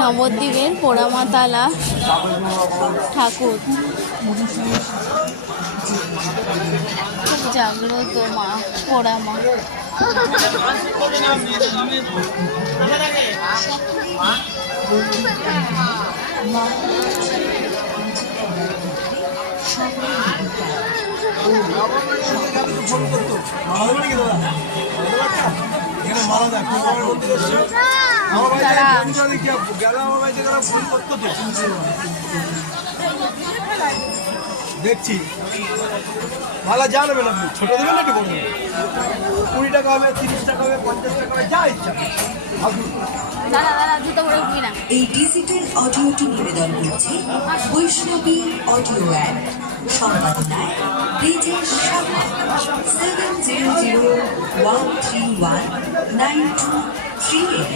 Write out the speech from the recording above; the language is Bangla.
নবদ্বীপের পোড়ামাতালা ঠাকুর, খুব জাগ্রত মা পোড়ামা। দেখছি ভালো জানবেন, আপনি ছোট দেবেন নাকি বলবেন? 20 টাকা হবে, 30 টাকা হবে, 50 টাকা হবে, যা ইচ্ছা। এই ডিজিটাল অডিওটি নিবেদন করছে বৈষ্ণবী অডিও অ্যাপ, সম্পাদনায় ব্রিজেশ সাহা। 7001319238